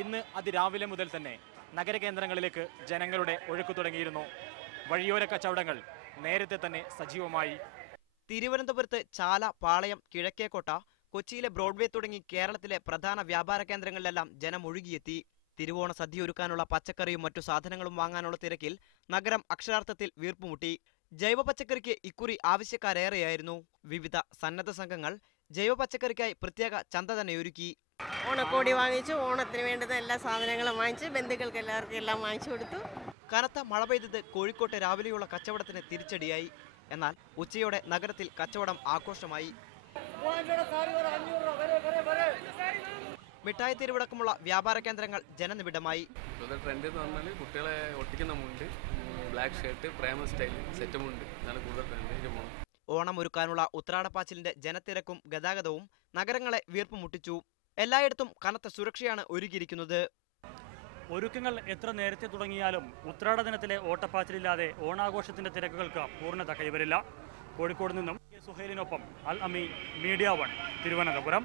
ഇന്ന് അതിരാവിലെ മുതൽ തന്നെ നഗരകേന്ദ്രങ്ങളിലേക്ക് ജനങ്ങളുടെ ഒഴുക്ക് തുടങ്ങിയിരുന്നു. വഴിയോര കച്ചവടങ്ങൾ നേരത്തെ തന്നെ സജീവമായി. തിരുവനന്തപുരത്ത് ചാല, പാളയം, കിഴക്കേക്കോട്ട, കൊച്ചിയിലെ ബ്രോഡ്വേ തുടങ്ങി കേരളത്തിലെ പ്രധാന വ്യാപാര കേന്ദ്രങ്ങളിലെല്ലാം ജനം ഒഴുകിയെത്തി. തിരുവോണ സദ്യ ഒരുക്കാനുള്ള പച്ചക്കറിയും മറ്റു സാധനങ്ങളും വാങ്ങാനുള്ള തിരക്കിൽ നഗരം അക്ഷരാർത്ഥത്തിൽ വീർപ്പുമുട്ടി. ജൈവ പച്ചക്കറിക്ക് ഇക്കുറി ആവശ്യക്കാരേറെയായിരുന്നു. വിവിധ സന്നദ്ധ സംഘങ്ങൾ ജൈവ പച്ചക്കറിക്കായി പ്രത്യേക ചന്ത തന്നെ ഒരുക്കി. ഓണക്കോടി വാങ്ങിച്ചു, ഓണത്തിന് വേണ്ടുന്ന എല്ലാ സാധനങ്ങളും വാങ്ങിച്ചു, ബന്ധുക്കൾക്ക് എല്ലാവർക്കും എല്ലാം വാങ്ങിച്ചു കൊടുത്തു. കനത്ത മഴ പെയ്തത് കോഴിക്കോട്ട് രാവിലെയുള്ള കച്ചവടത്തിന് തിരിച്ചടിയായി. എന്നാൽ ഉച്ചയോടെ നഗരത്തിൽ കച്ചവടം ആഘോഷമായി. മിഠായി തെരുവടക്കമുള്ള വ്യാപാര കേന്ദ്രങ്ങൾ ജനനിബിഡമായി. ട്രെൻഡ് എന്ന് പറഞ്ഞാൽ കുട്ടികളെ ഒട്ടിക്കുന്ന മുണ്ട്, ബ്ലാക്ക് ഷർട്ട്, പ്രേമ സ്റ്റൈൽ സെറ്റ് മുണ്ട്, ഇതാണ് കൂടുതൽ ട്രെൻഡ്. ഓണം ഒരുക്കാനുള്ള ഉത്രാടപ്പാച്ചിലിന്റെ ജനത്തിരക്കും ഗതാഗതവും നഗരങ്ങളെ വീർപ്പുമുട്ടിച്ചു. എല്ലായിടത്തും കനത്ത സുരക്ഷയാണ് ഒരുക്കിയിരിക്കുന്നത്. ഒരുക്കങ്ങൾ എത്ര നേരത്തെ തുടങ്ങിയാലും ഉത്രാട ദിനത്തിലെ ഓട്ടപ്പാച്ചിലില്ലാതെ ഓണാഘോഷത്തിന്റെ തിരക്കുകൾക്ക് പൂർണ്ണത കൈവരില്ല. കോഴിക്കോട് നിന്നും സുഹൈലിനൊപ്പം അൽ അമീൻ, മീഡിയ 1, തിരുവനന്തപുരം.